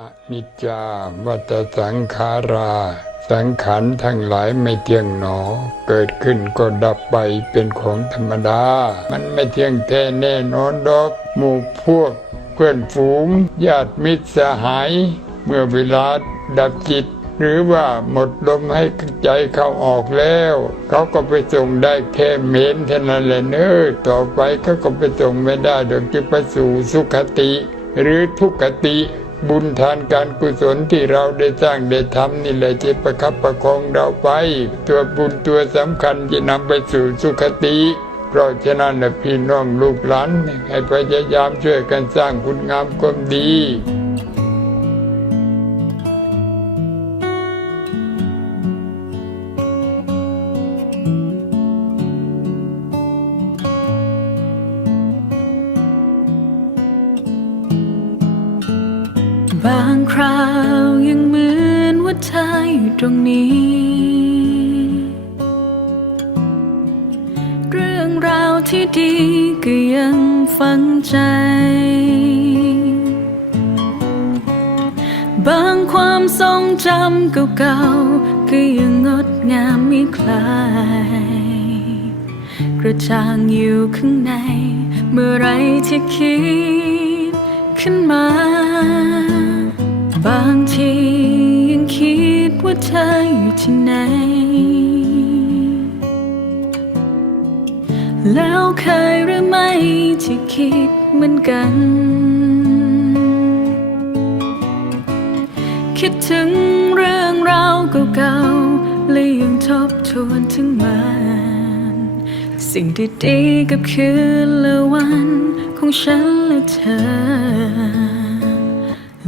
อนิจจาวัตสังขารา สังขารทั้งหลายไม่เที่ยงหนอ เกิดขึ้นก็ดับไปเป็นของธรรมดา มันไม่เที่ยงแท้แน่นอนดอกหมู่พวกเพื่อนฝูงญาติมิตรสหาย เมื่อเวลาดับจิต หรือว่าหมดลมให้ใจเขาออกแล้ว เขาก็ไปส่งได้แค่เมนเท่านั้นแหละเนอต่อไปเขาก็ไปส่งไม่ได้เดี๋ยวจะไปสู่สุขติ หรือทุกขติ บุญทานการกุศลที่เราได้สร้างได้ทำนี่แหละจะประคับประคองเราไป ตัวบุญตัวสำคัญจะนำไปสู่สุขติเพราะฉะนั้นพี่น้องลูกหลานให้พยายามช่วยกันสร้างคุณงามความดี บางคราวยังเหมือนว่าเธออยู่ตรงนี้ เรื่องราวที่ดีก็ยังฝังใจ บางความทรงจำเก่าๆก็ยังงดงามไม่คลาย กระจ่างอยู่ข้างใน เมื่อไรที่คิดขึ้นมา บางทียังคิดว่าเธออยู่ที่ไหน แล้วเคยหรือไม่ที่คิดเหมือนกัน คิดถึงเรื่องราวเก่าๆและยังทบทวนถึงมัน สิ่งดีๆกับคืนและวันของฉันและเธอ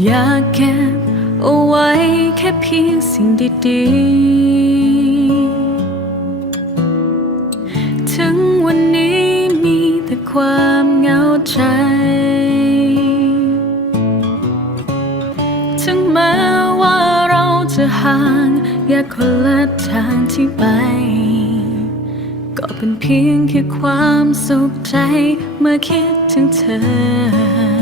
อยากเก็บเอาไว้แค่เพียงสิ่งดีๆ ถึงวันนี้มีแต่ความเหงาใจ ถึงแม้ว่าเราจะห่างแยากคนละทางที่ไป ก็เป็นเพียงแค่ความสุขใจเมื่อคิดถึงเธอ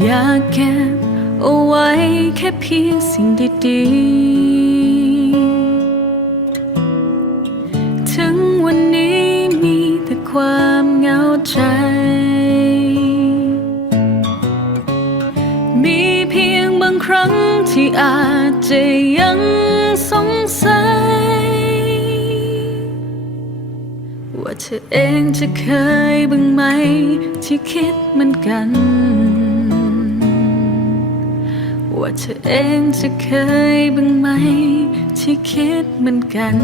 อยากเก็บเอาไว้แค่เพียงสิ่งดีๆ ถึงวันนี้มีแต่ความเหงาใจ มีเพียงบางครั้งที่อาจจะยังสงสัย ว่าเธอเองจะเคยบ้างไหมที่คิดเหมือนกัน ว่าเธอเองจะเคยบ้างไหม ที่คิดเหมือนกัน